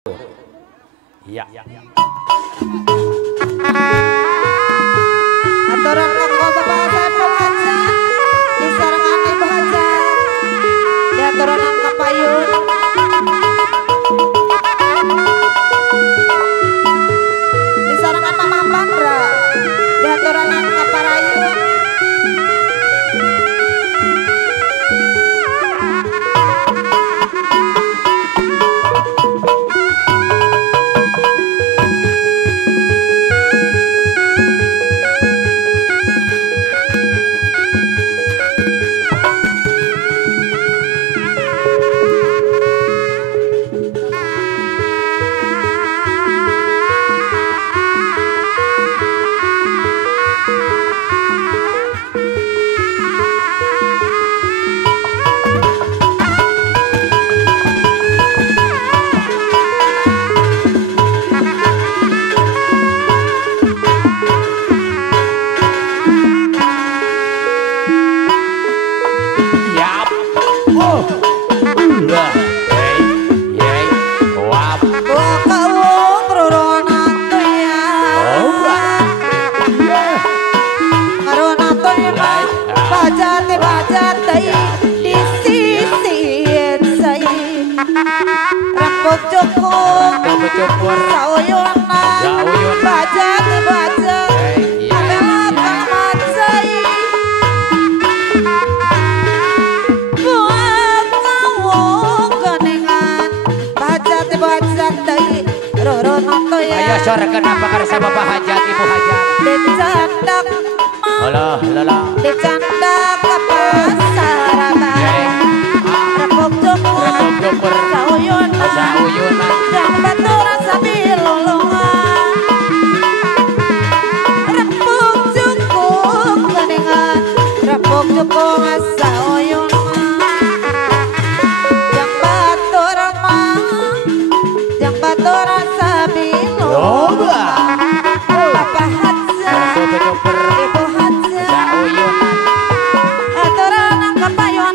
Iya. Aturan kanggo babasan pemaca disarengan ibu haja diaturan kapayun disarengan mama Pandra diaturan kaparayun cukur sauyuna bajat belakang macai buat kamu geningan bajat deui rorono teh ayo sorekeun apa karesa bapak hajat ibu hajat dicandak halo dicandak ka pasar repok cukur sauyuna yang baturan sambil lolongan repuk cukup geningan repuk cukup asa oyuna yang baturan sambil lolongan Bapak Hadza Ibu Hadza aturan kapayun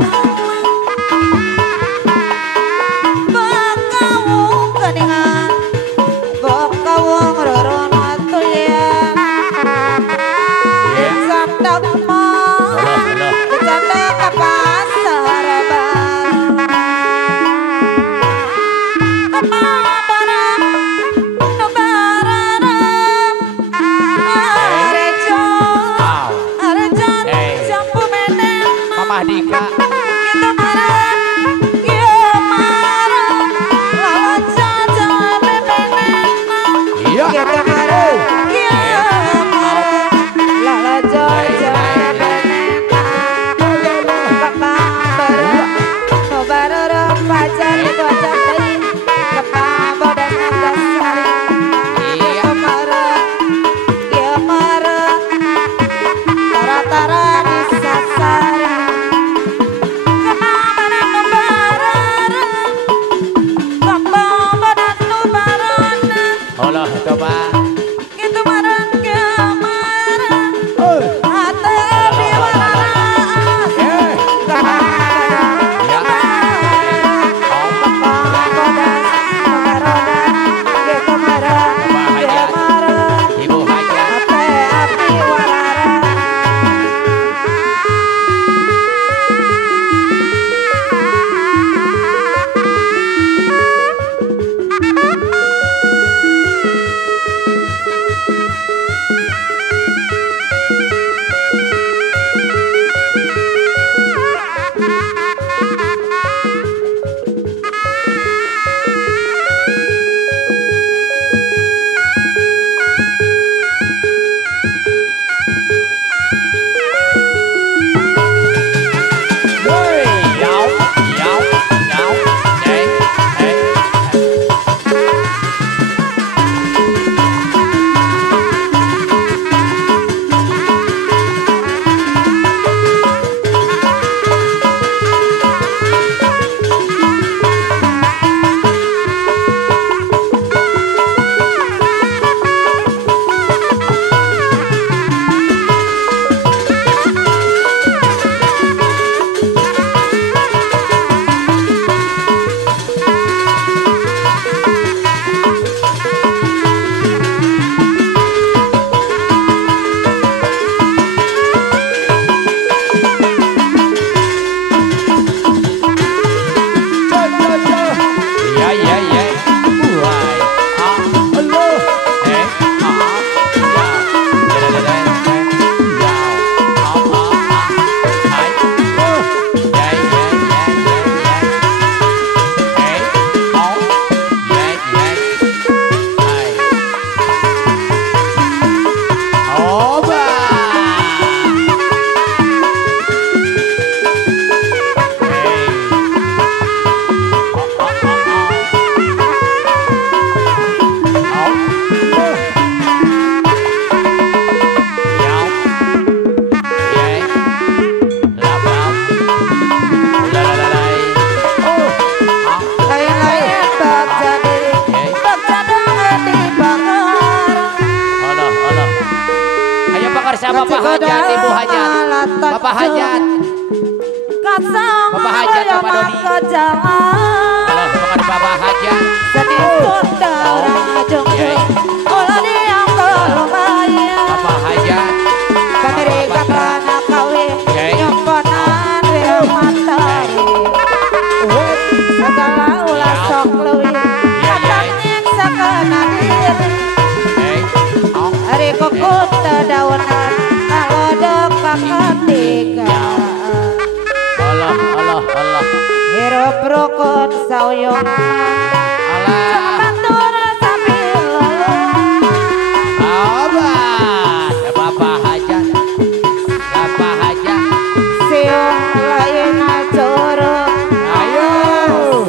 Bapak Hajat, Ibu Hajat. Bapak Hajat. Kasang Bapak Hajat, Bapak Doni. kejangan Halo, kepada Bapak Hajat. sedih saudara jongkok olah yang berlumayan Bapak Hajat. pamiri kakana kawe nyongkonan wil matahari segala ulah sok lewi kadang nyeksa kena diri hari kukut terdaunan kalau dekak ketiga Allah. hirup rukun sauyung Allah. bantur sambil lalu Abad. Bapak Hajat. Bapak Hajat. siung lain curug Ayo.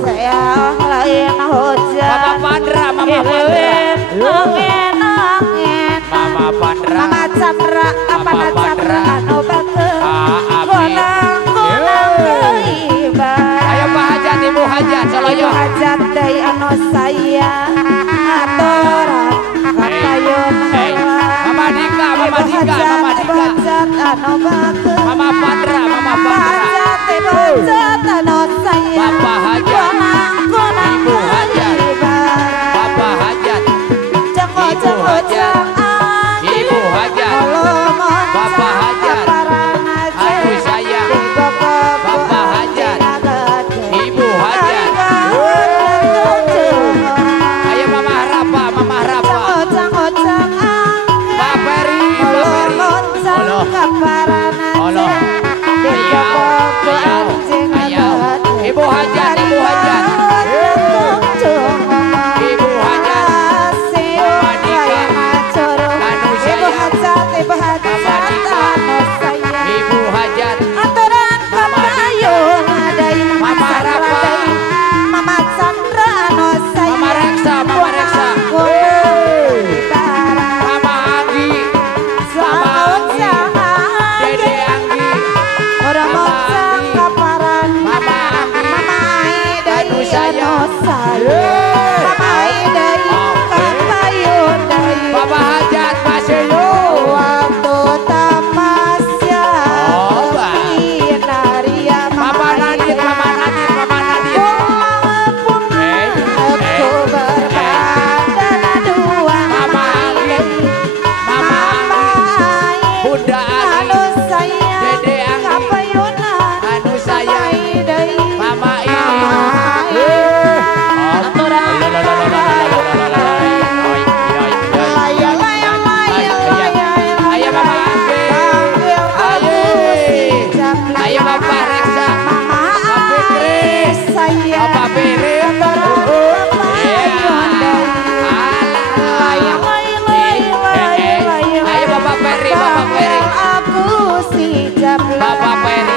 sayang lain hujan Bapak Pandra, Mama Pandra. angin angin Mama Pandra. Mama Chandra apa Mama Chandra Pandra. anu bake Abi. gonang keiba Ayo Pak Hajat, Ibu Hajat, Ibu Soloyo. hajat deui anu saya aturan kapayun Hey, Mama Dika, Mama Ibu Dika, Mama hajat, Ibu Dika. hajat anu bake Mama Pandra, Mama Ibu Pandra. hajat, Ibu hajat anu saya Bapak Hajat. gonang Ibu Hajat. keiba Bapak Hajat. Jengko Ibu jengko Hajat. jangan Ibu Hajat. Bapak Hajat. Aduh sayang. Bapak Hajat. Ibu Hajat. Ayo Mama Rapa, Mama Rapa. Pak Peri, Pak Peri. Allah. Ayo. Ibu Hajat, Ibu Hajat. Ibu Hajat. Mama Dika. Anu sayang. Mama Dika. Ibu Hajat. Aturan kapayun adai Mama Rapa. Mama Chandra anu saya Mama Reksa, Mama Reksa. Mama Anggi. Mama Anggi. Dede Anggi. Mama Anggi. Mama Anggi. Anu sayang. Bapak Hajat, Pak Selo. Mama Nadit, Mama Nadit, Mama Nadit. Mama Anggi. Mama Anggi. Bunda Anggi. Dede Anggi. Anu sayang. Mama Ini. Ayo Mama Anggi. Ayo Bapak Reksa. Bapak Kris. Bapak Peri. Ayo Bapak Peri, Bapak Peri. Bapak Peri.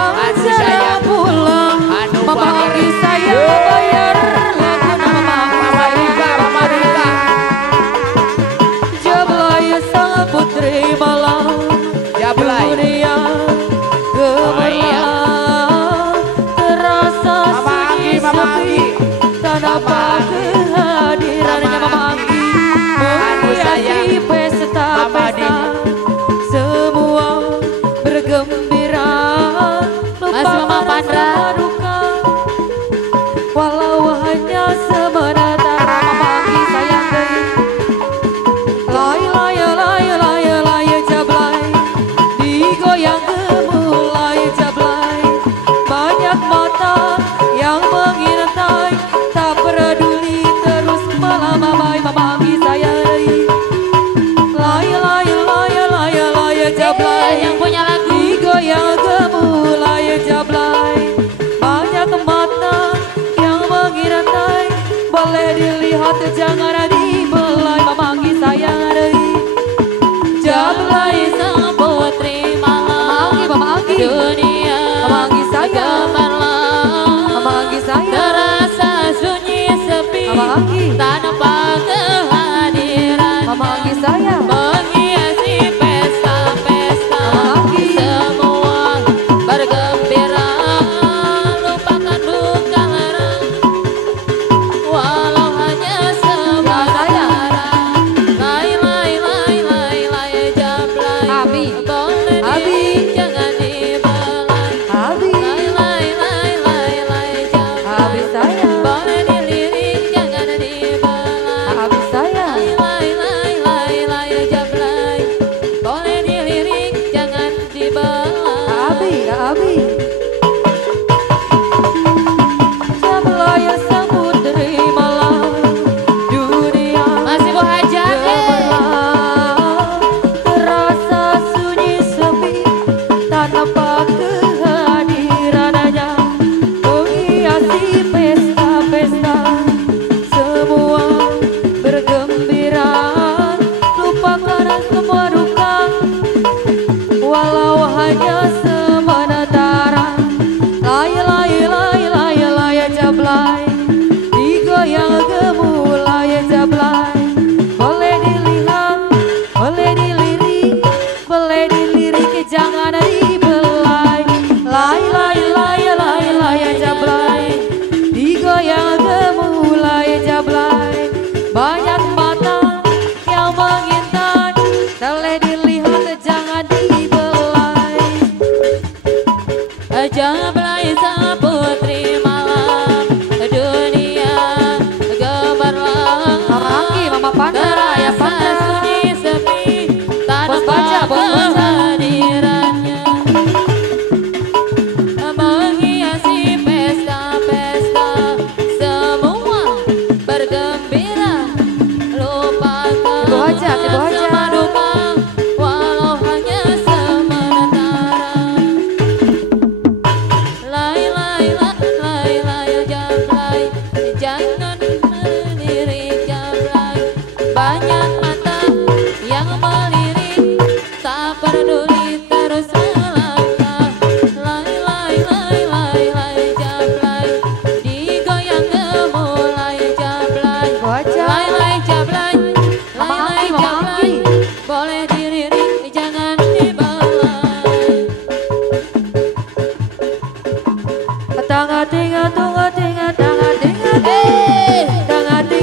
Anu sayang. Anu Mama Pak Anggi Peri. saya bayar lagu nama Mama Dika, Mama Dika. Jablay sang putri malam Jablay. dunia gemerlap terasa Mama Anggi, Mama Anggi. tanpa kehadirannya Mama Anggi Anu sayang. menghiasi pesta Mama pesta semua bergembira lupa Mama Pandra. duka walau hanya sebentar Mama Anggi sayang deui lay jablay digoyang gemulai jablay banyak mata yang mengintai tak peduli terus melambai Mama Anggi sayang deui lay jablay Yang punya lagu. digoyang gemulai jablay banyak mata yang mengintai boleh dilihat jangan dibelai Mama Anggi sayang deui jablay sang putri malam Mama Anggi Dunia Mama Anggi sayang Mama Anggi sayang terasa sunyi sepi Mama Anggi tanpa kehadiran Mama Anggi sayang menghiasi pesta-pesta Mama Anggi. semua bergembira lupakan duka lara walau hanya sebentar lay jablay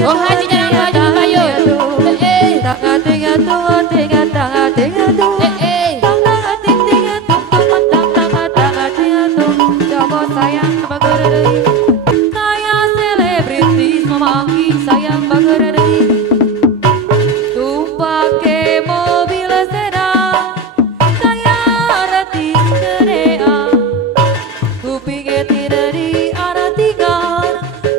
Oh haji jangan maju kayu. Tanga tinga tungo tinga tanga tinga tungo. Tanga ting tinga tung tung tanga tanga tinga tung. Coba sayang bagerai. Kayak selebritis memanggil sayang bagerai. Tumpake mobil sedan kayak artis kerean. Kupingnya tidak di arah tiga.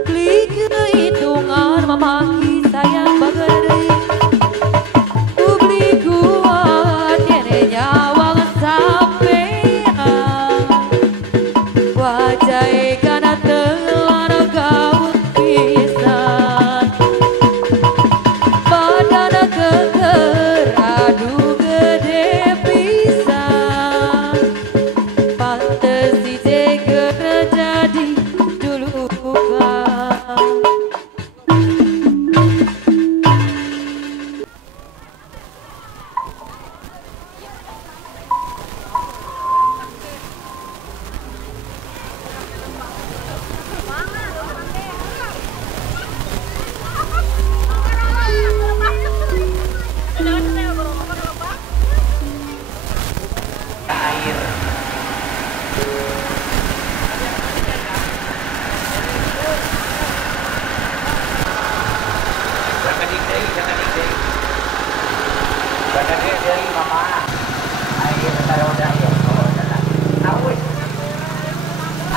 Klik hitungan memanggil sayang bagerai. Publik kuat tiada nyawa sampean. Wajah kana telan gaut pisan. Badan keker aduh gede pisan. Pantes si jeger jadi julukan.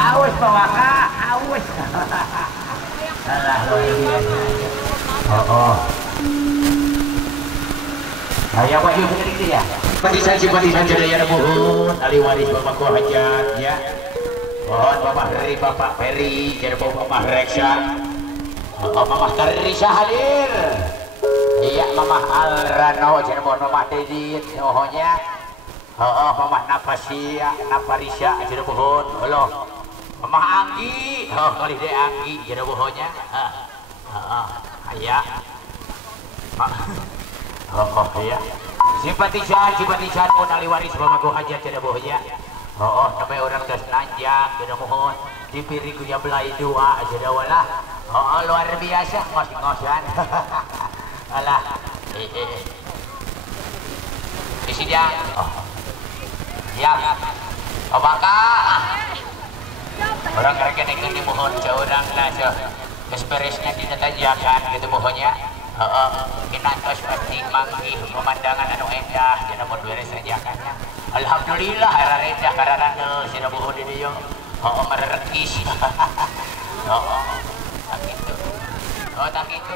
Aus pawaka, aus. Alah luar biasa. Oh. Saya wajib begini ya. Simpatisan Jaya mohon ahli waris Bapak Ko Hajat ya. Mohon Bapak Heri, Bapak Peri, jadi Bapak Mah Reksa. Mamah Terisa hadir. Iya Mamah Alrano, jadi Mamah Dedit, mohonnya. Mamah Napasia, Naparisa, jadi mohon. Halo. Mamah Anggi, kali deh Anggi, jadi mohonnya. Ya. Iya. Simpatisan pun ahli waris Bapak Ko Hajat jadi mohonnya. Sampai orang tes nanjak, jadi mohon. Dipiri kuya belai dua, jadi walah. Luar biasa, ngos-ngosan. Alah. Di sini ya. Ya. Apakah orang kerja ini mohon ke orang nasa kesperesnya ditajakan gitu mohonnya. Kinantos pasti manggi pemandangan anu endah jadi mohon beres ajakannya. Alhamdulillah era rendah karena sudah mohon di dia. Merekis. Tak gitu. Tak gitu.